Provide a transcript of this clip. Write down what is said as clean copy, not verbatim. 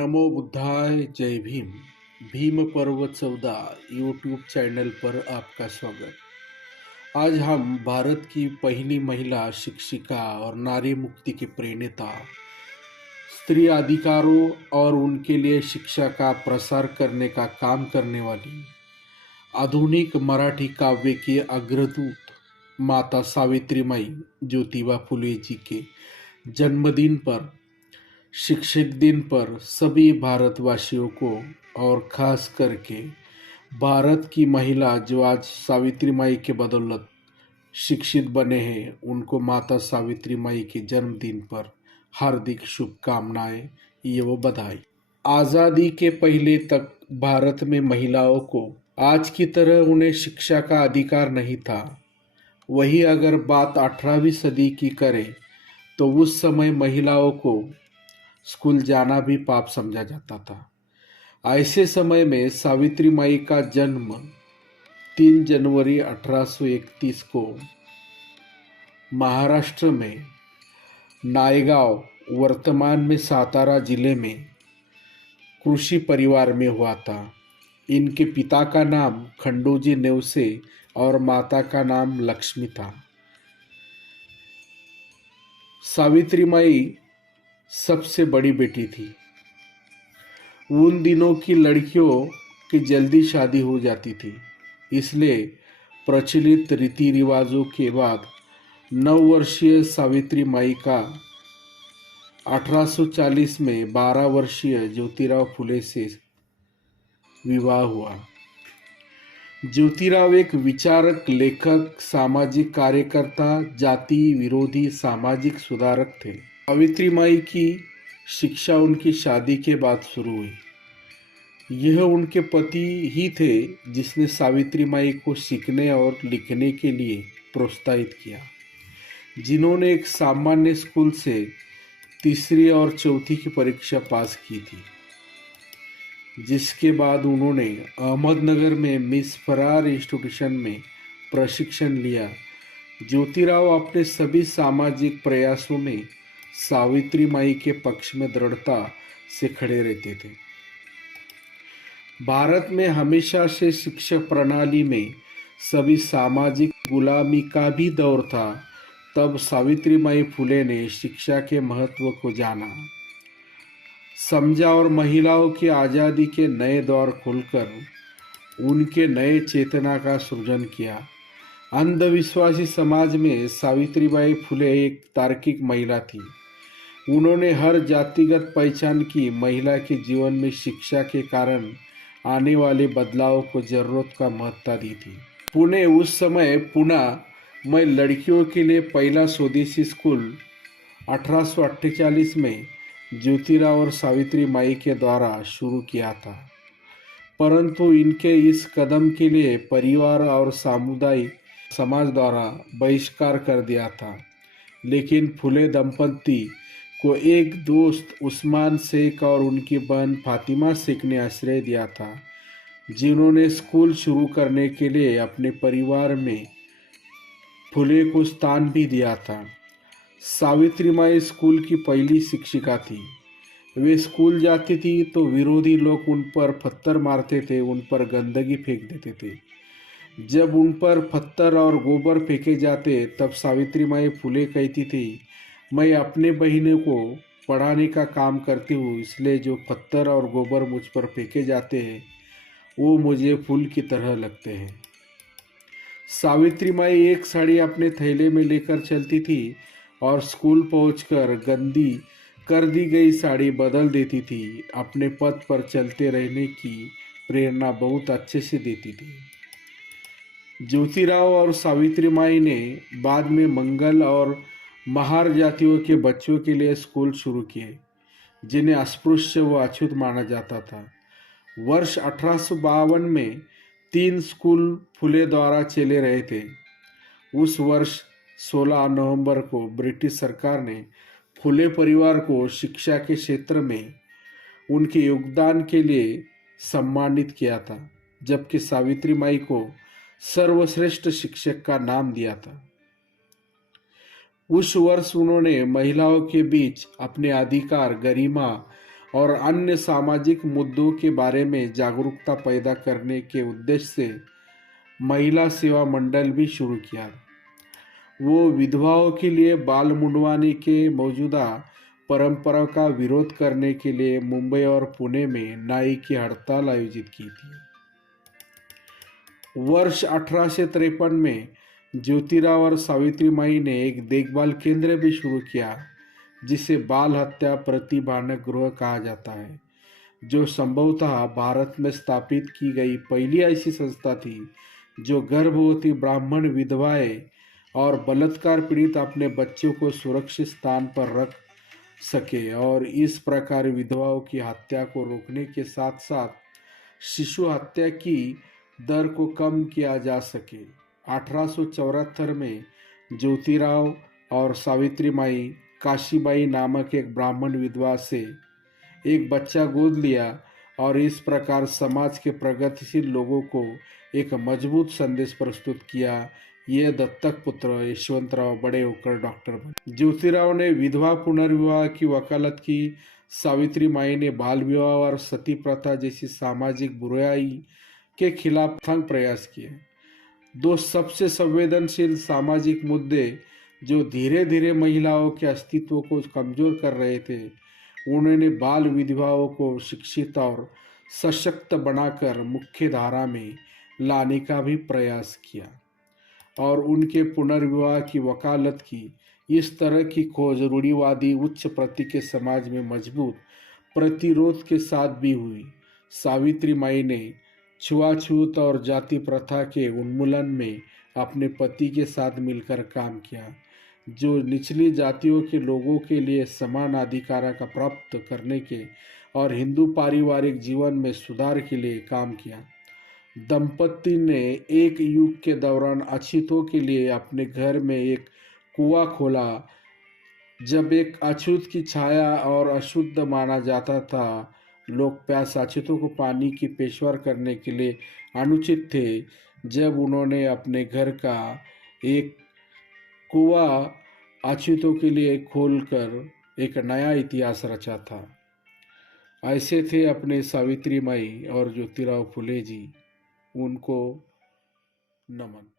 नमो बुद्धाय जय भीम। भीम पर्व 14 YouTube channel पर आपका स्वागत। आज हम भारत की पहली महिला शिक्षिका और नारी मुक्ति के प्रणेता, स्त्री अधिकारों और उनके लिए शिक्षा का प्रसार करने का काम करने वाली आधुनिक मराठी काव्य की अग्रदूत माता सावित्रीमाई ज्योतिबा फुले जी के जन्मदिन पर, शिक्षक दिन पर सभी भारतवासियों को और खास करके भारत की महिला जो आज सावित्री माई के बदौलत शिक्षित बने हैं, उनको माता सावित्री माई के जन्मदिन पर हार्दिक शुभकामनाएं एवं बधाई। आज़ादी के पहले तक भारत में महिलाओं को आज की तरह उन्हें शिक्षा का अधिकार नहीं था। वही अगर बात 18वीं सदी की करें तो उस समय महिलाओं को स्कूल जाना भी पाप समझा जाता था। ऐसे समय में सावित्री माई का जन्म 3 जनवरी 1831 को महाराष्ट्र में नायगांव, वर्तमान में सातारा जिले में कृषि परिवार में हुआ था। इनके पिता का नाम खंडोजी नेवसे और माता का नाम लक्ष्मी था। सावित्री माई सबसे बड़ी बेटी थी। उन दिनों की लड़कियों की जल्दी शादी हो जाती थी, इसलिए प्रचलित रीति रिवाजों के बाद 9 वर्षीय सावित्री माई का 1840 में 12 वर्षीय ज्योतिराव फुले से विवाह हुआ। ज्योतिराव एक विचारक, लेखक, सामाजिक कार्यकर्ता, जाति विरोधी सामाजिक सुधारक थे। सावित्री माई की शिक्षा उनकी शादी के बाद शुरू हुई। यह उनके पति ही थे जिसने सावित्री माई को सीखने और लिखने के लिए प्रोत्साहित किया, जिन्होंने एक सामान्य स्कूल से 3री और 4थी की परीक्षा पास की थी, जिसके बाद उन्होंने अहमदनगर में मिस फरार इंस्टीट्यूशन में प्रशिक्षण लिया। ज्योतिराव अपने सभी सामाजिक प्रयासों में सावित्री माई के पक्ष में दृढ़ता से खड़े रहते थे। भारत में हमेशा से शिक्षा प्रणाली में सभी सामाजिक गुलामी का भी दौर था। तब सावित्री माई फुले ने शिक्षा के महत्व को जाना, समझा और महिलाओं की आज़ादी के नए दौर खोलकर उनके नए चेतना का सृजन किया। अंधविश्वासी समाज में सावित्री बाई फुले एक तार्किक महिला थी। उन्होंने हर जातिगत पहचान की महिला के जीवन में शिक्षा के कारण आने वाले बदलाव को जरूरत का महत्व दी थी। पुणे उस समय पुणे में लड़कियों के लिए पहला स्वदेशी स्कूल 1848 में ज्योतिराव और सावित्री माई के द्वारा शुरू किया था, परंतु इनके इस कदम के लिए परिवार और सामुदायिक समाज द्वारा बहिष्कार कर दिया था। लेकिन फुले दंपति को एक दोस्त उस्मान शेख और उनकी बहन फातिमा शेख ने आश्रय दिया था, जिन्होंने स्कूल शुरू करने के लिए अपने परिवार में फुले को स्थान भी दिया था। सावित्री माई स्कूल की पहली शिक्षिका थी। वे स्कूल जाती थी तो विरोधी लोग उन पर पत्थर मारते थे, उन पर गंदगी फेंक देते थे। जब उन पर पत्थर और गोबर फेंके जाते तब सावित्री माई फुले कहती थी, मैं अपने बहनों को पढ़ाने का काम करती हूँ, इसलिए जो पत्थर और गोबर मुझ पर फेंके जाते हैं वो मुझे फूल की तरह लगते हैं। सावित्री माई एक साड़ी अपने थैले में लेकर चलती थी और स्कूल पहुंचकर गंदी कर दी गई साड़ी बदल देती थी। अपने पथ पर चलते रहने की प्रेरणा बहुत अच्छे से देती थी। ज्योतिराव और सावित्री माई ने बाद में मंगल और महार जातियों के बच्चों के लिए स्कूल शुरू किए, जिन्हें अस्पृश्य व अछूत माना जाता था। वर्ष 1852 में 3 स्कूल फुले द्वारा चले रहे थे। उस वर्ष 16 नवंबर को ब्रिटिश सरकार ने फुले परिवार को शिक्षा के क्षेत्र में उनके योगदान के लिए सम्मानित किया था, जबकि सावित्री माई को सर्वश्रेष्ठ शिक्षक का नाम दिया था। उस वर्ष उन्होंने महिलाओं के बीच अपने अधिकार, गरिमा और अन्य सामाजिक मुद्दों के बारे में जागरूकता पैदा करने के उद्देश्य से महिला सेवा मंडल भी शुरू किया। वो विधवाओं के लिए बाल मुंडवाने के मौजूदा परंपरा का विरोध करने के लिए मुंबई और पुणे में नाई की हड़ताल आयोजित की थी। वर्ष 1853 में ज्योतिराव और सावित्रीबाई ने एक देखभाल केंद्र भी शुरू किया जिसे बाल हत्या प्रतिबंधक गृह कहा जाता है, जो संभवतः भारत में स्थापित की गई पहली ऐसी संस्था थी जो गर्भवती ब्राह्मण विधवाएं और बलात्कार पीड़ित अपने बच्चों को सुरक्षित स्थान पर रख सके और इस प्रकार विधवाओं की हत्या को रोकने के साथ साथ शिशु हत्या की दर को कम किया जा सके। 1874 में ज्योतिराव और सावित्रीबाई काशीबाई नामक एक ब्राह्मण विधवा से एक बच्चा गोद लिया और इस प्रकार समाज के प्रगतिशील लोगों को एक मजबूत संदेश प्रस्तुत किया। ये दत्तक पुत्र यशवंतराव बड़े होकर डॉक्टर बने। ज्योतिराव ने विधवा पुनर्विवाह की वकालत की। सावित्रीबाई ने बाल विवाह और सती प्रथा जैसी सामाजिक बुराई के खिलाफ अथक प्रयास किए। दो सबसे संवेदनशील सामाजिक मुद्दे जो धीरे धीरे महिलाओं के अस्तित्व को कमजोर कर रहे थे, उन्होंने बाल विधवाओं को शिक्षित और सशक्त बनाकर मुख्य धारा में लाने का भी प्रयास किया और उनके पुनर्विवाह की वकालत की। इस तरह की खोज रूढ़िवादी उच्च प्रति के समाज में मजबूत प्रतिरोध के साथ भी हुई। सावित्रीबाई ने छुआछूत और जाति प्रथा के उन्मूलन में अपने पति के साथ मिलकर काम किया, जो निचली जातियों के लोगों के लिए समान अधिकार का प्राप्त करने के और हिंदू पारिवारिक जीवन में सुधार के लिए काम किया। दंपति ने एक युग के दौरान अछूतों के लिए अपने घर में एक कुआं खोला। जब एक अछूत की छाया और अशुद्ध माना जाता था, लोग प्यास अछूतों को पानी की पेशवर करने के लिए अनुचित थे। जब उन्होंने अपने घर का एक कुआं अछूतों के लिए खोलकर एक नया इतिहास रचा था। ऐसे थे अपने सावित्रीबाई और ज्योतिराव फुले जी। उनको नमन।